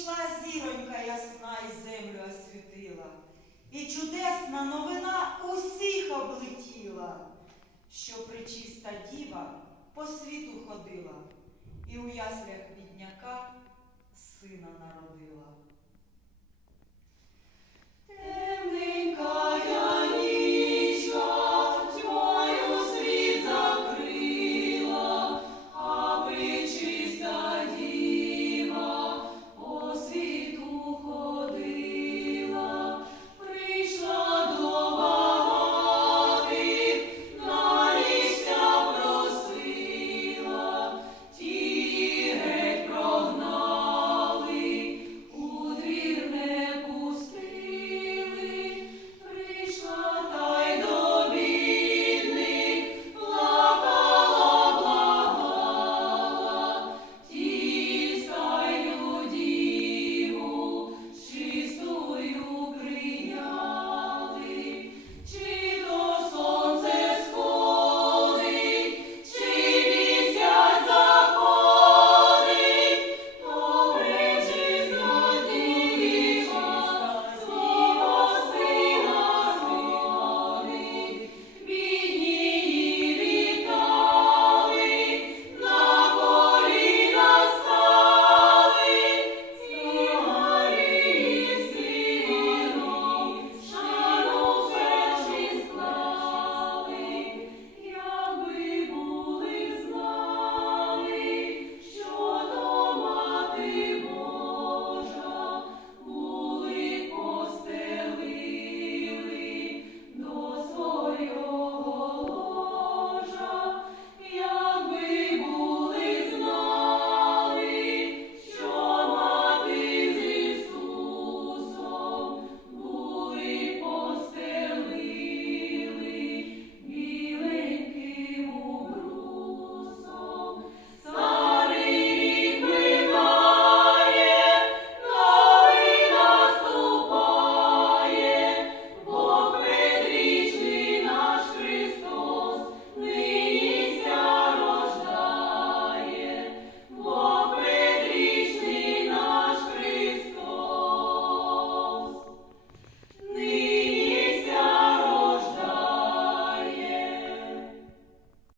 Прийшла зіронька ясна і землю освітила, і чудесна новина усіх облетіла, що причиста діва по світу ходила, і у яслях бідняка